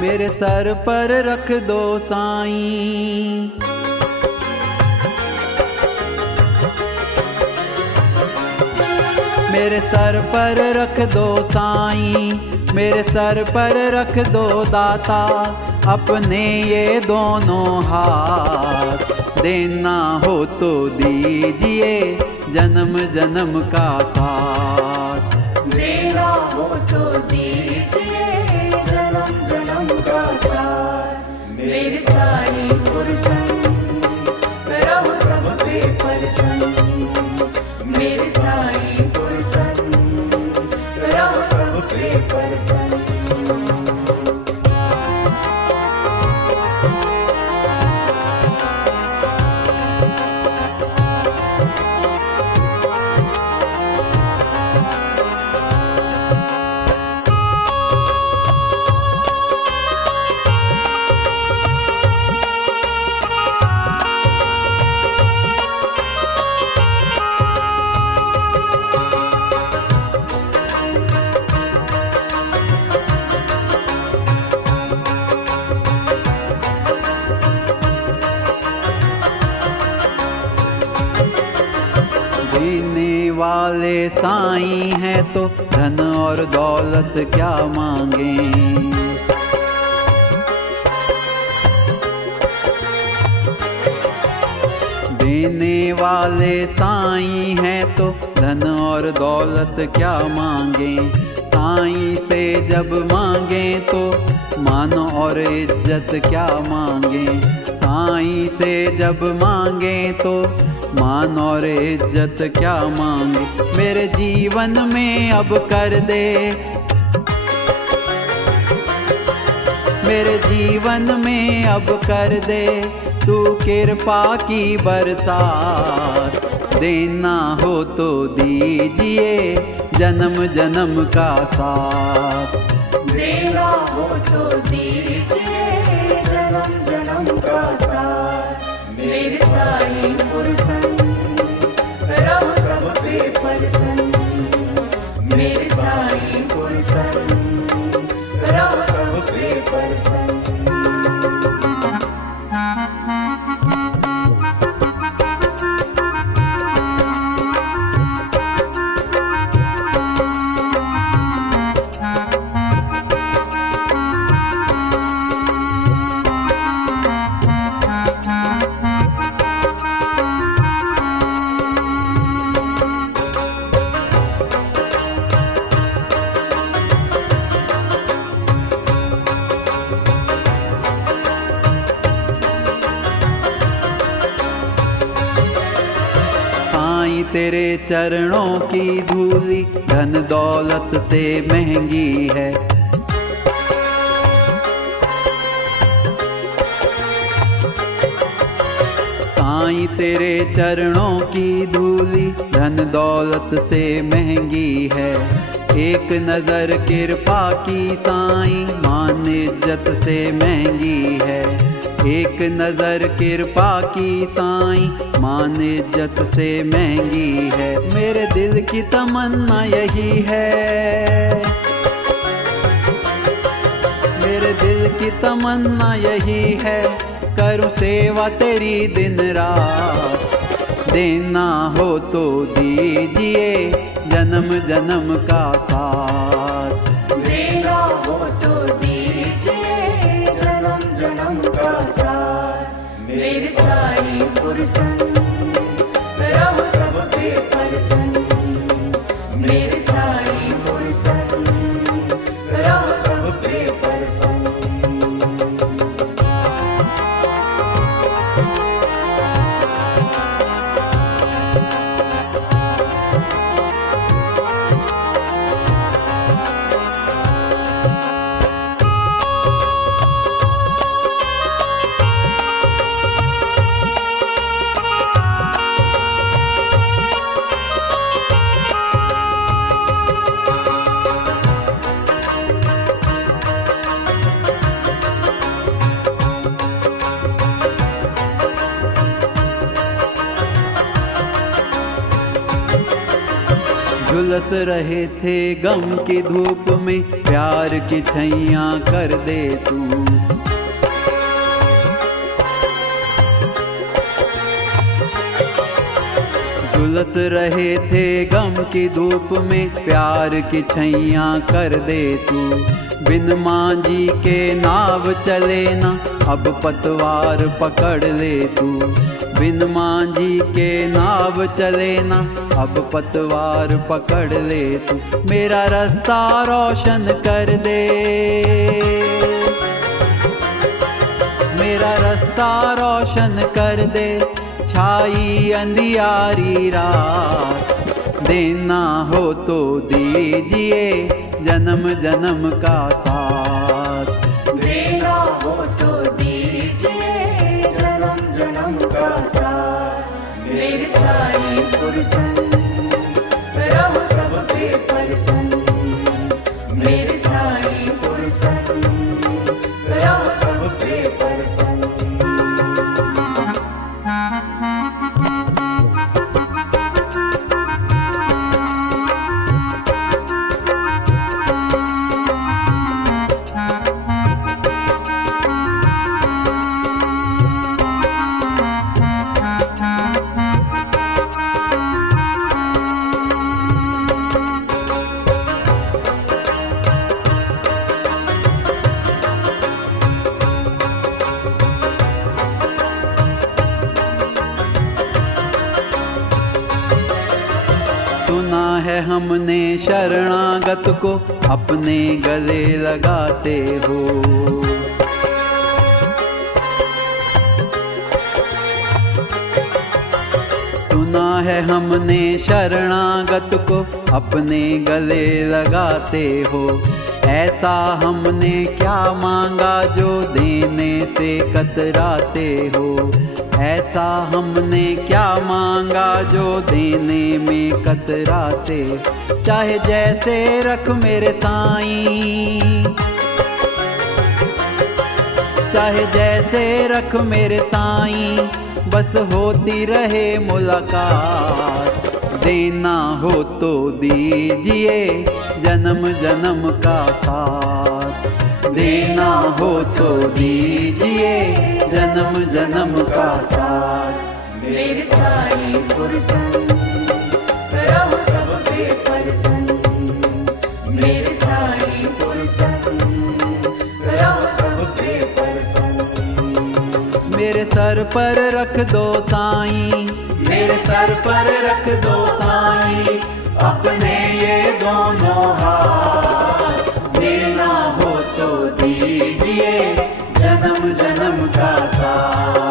मेरे सर पर रख दो साईं, मेरे सर पर रख दो साईं, मेरे सर पर रख दो दाता, अपने ये दोनों हाथ, देना हो तो दीजिए जन्म जन्म का साथ, देना हो तो दीजिए जन्म जन्म का साथ। मेरे साईं प्रसन्न रहो सब पे प्रसन्न, मेरे साईं प्रसन्न रहो सब पे प्रसन्न। देने वाले साईं हैं तो धन और दौलत क्या मांगे, देने वाले साईं हैं तो धन और दौलत क्या मांगे, साईं से जब मांगे तो मान और इज्जत क्या मांगे, साईं से जब मांगे तो मान और इज्जत क्या मांगे, मेरे जीवन में अब कर दे, मेरे जीवन में अब कर दे तू कृपा की बरसात, देना हो तो दीजिए जन्म जन्म का साथ, देना हो तो दीजिए जन्म जन्म का साथ। मेरे साईं प्रसन्न रहो सब पे प्रसन्न, मेरे साईं प्रसन्न रहो सब पे प्रसन्न। साईं तेरे चरणों की धूली धन दौलत से महंगी है, साईं तेरे चरणों की धूली धन दौलत से महंगी है, एक नजर कृपा की साईं मान इज्जत से महंगी है, एक नजर कृपा की साईं मान इज्जत से महंगी है, मेरे दिल की तमन्ना यही है, मेरे दिल की तमन्ना यही है, करूं सेवा तेरी दिन रात, देना हो तो दीजिए जन्म जन्म का साथ, देना हो तो दीजिए जन्म जन्म का साथ। मेरे साईं प्रसन्न रहो सब पे प्रसन्न, मेरे साईं प्रसन्न रहो सब पे प्रसन्न। झुलस रहे थे गम की धूप में, प्यार की छैया कर दे तू। झुलस रहे थे गम की धूप में, प्यार की छैया कर दे तू। बिन मांझी के नाव चले ना, अब पतवार पकड़ ले तू। बिन मांझी के नाव चले ना, अब पतवार पकड़ ले तू। मेरा रास्ता रोशन कर दे, मेरा रास्ता रोशन कर दे। छाई अंधियारी रात, देना हो तो दीजिए जन्म जन्म का साथ। देना हो तो दीजिए जन्म जन्म का साथ। मेरे साईं प्रसन्न रहो सब पे प्रसन्न। मेरे साईं प्रसन्न रहो सब पे प्रसन्न। सुना है हमने शरणागत को अपने गले लगाते हो। सुना है हमने शरणागत को अपने गले लगाते हो। ऐसा हमने क्या मांगा जो देने से कतराते हो। ऐसा हमने क्या मांगा जो देने में कतराते। चाहे जैसे रख मेरे साईं, चाहे जैसे रख मेरे साईं, बस होती रहे मुलाकात। देना हो तो दीजिए जन्म जन्म का साथ। देना हो तो दीजिए जन्म जन्म का साथ। मेरे साईं प्रसन्न रहो सब पे प्रसन्न। मेरे साईं प्रसन्न रहो सब पे प्रसन्न। मेरे सर पर रख दो साईं, मेरे सर पर रख दो साईं, अपने ये दोनों हाथ। देना हो तो दीजिए जन्म जन्म का साथ।